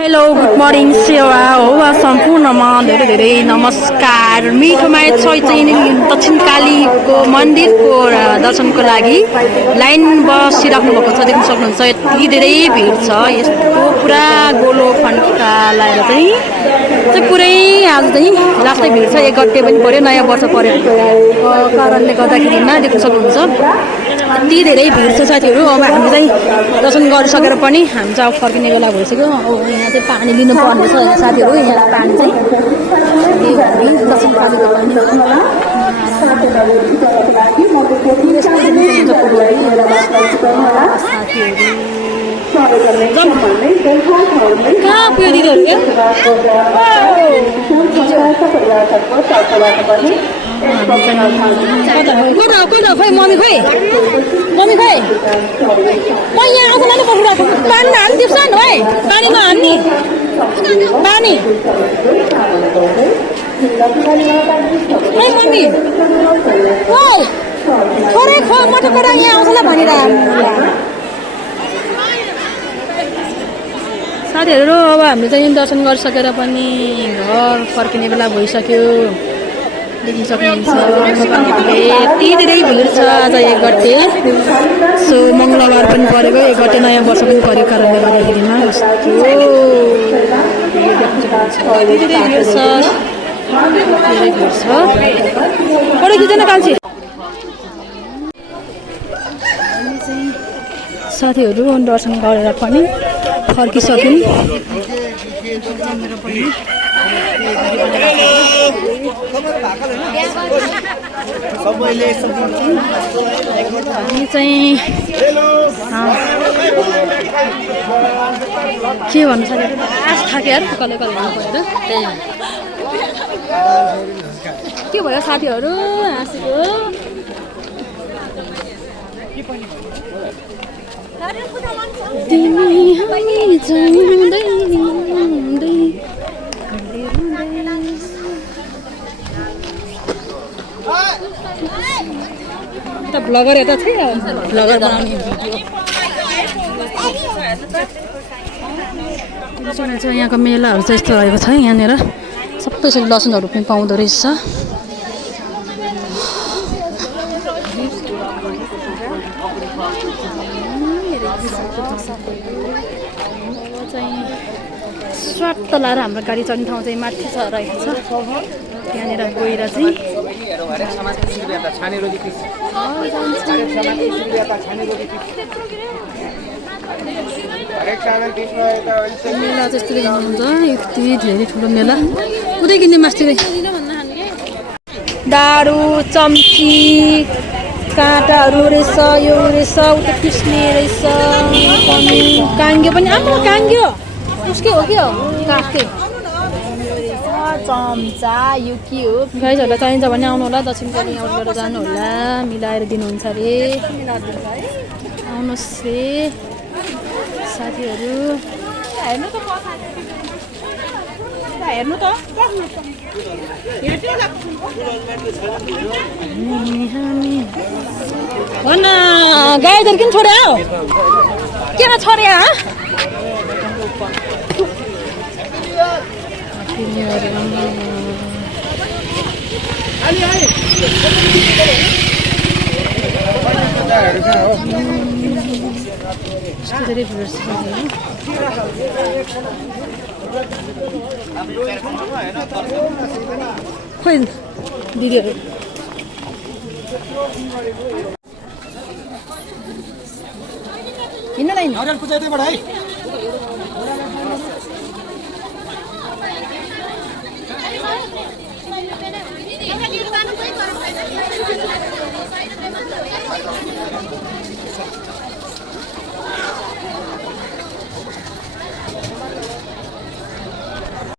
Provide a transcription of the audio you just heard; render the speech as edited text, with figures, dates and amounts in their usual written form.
Hello good morning सेवा हो सम्पूर्णमा धेरै धेरै नमस्कार। मिठोमाया चैतन्य दक्षिणकालीको मन्दिरको दर्शनको लागि लाइन बसिराख्नु भएको छ, देख्न सक्नुहुन्छ। यति धेरै भिड छ, यस्तो पुरा गोलो फन्का लाएर चाहिँ पुरै आज चाहिँ लास्टै भिड छ। एक गते पनि पऱ्यो, नयाँ वर्ष परेको कारणले गर्दाखेरि देख्न सक्नुहुन्छ यति धेरै भिड छ साथीहरू। अब हामी चाहिँ दर्शन गरिसकेर पनि हामी चाहिँ फर्किने बेला भइसक्यो। अब यहाँ चाहिँ पानी लिनु पर्ने छ साथीहरू। यहाँ पानी चाहिँ दक्षिणकालीको पानी कहाँ पुग्यो दिदीहरू खोइ मम्मी खोइ म यहाँ आउँछ लानु पर्छ। पानी हाल्नु सानो है, पानी नहाल्ने पानी मम्मी थोरै खो मटर करा यहाँ आउँछ ल भनेर साथीहरू। अब हामीले चाहिँ दर्शन गरिसकेर पनि घर फर्किने बेला भइसक्यो, देख्न सक्नुहुन्छ। यति धेरै भिड छ आज एक गते, सो मङ्गलबार पनि परेको, एक गते नयाँ वर्ष पनि परेको कारणले गर्दाखेरिमा यस्तो धेरै भिड छ, धेरै भिड छ। फोटो खिच्न कान्छी साथीहरू दर्शन गरेर पनि फर्किसक्यौँ। हामी चाहिँ के भन्नु साथीहरू, थाक्यो यार, कसले कसले हुनु परेर त्यही के भयो साथीहरू हाँसेको। ब्लगर यता छ, ब्लगर बनाउने भिडियो यहाँको मेलाहरू चाहिँ यस्तो रहेको छ। यहाँनिर सबै यसरी लसुनहरू पनि पाउँदो रहेछ। स्वाट लाएर हाम्रो गाडी चढ्ने ठाउँ चाहिँ माथि छ रहेको छ। त्यहाँनिर गएर चाहिँ मेला जस्तो देख्नुहुन्छ, यति धेरै ठुलो मेला। उतै किन्ने मास्टर दारू चम्ची काँटाहरू रहेछ, यो रहेछ, उता पिस्ने रहेछ, काङ्ग्यो पनि आफ्नो काङ्ग्यो उसकै हो कि हो काठकै चम्चा। यो के हो गाइजहरूलाई चाहिन्छ भने आउनु होला, दक्षिणकाली आउट गरेर जानु होला, मिलाएर दिनुहुन्छ अरे। आउनुहोस् रे साथीहरू, हेर्नु त हेर्नु त भन गाईहरू किन छोड्या हो, केमा छोड्या धेरै भिड छ खोइ दिदीहरू। हिँड्न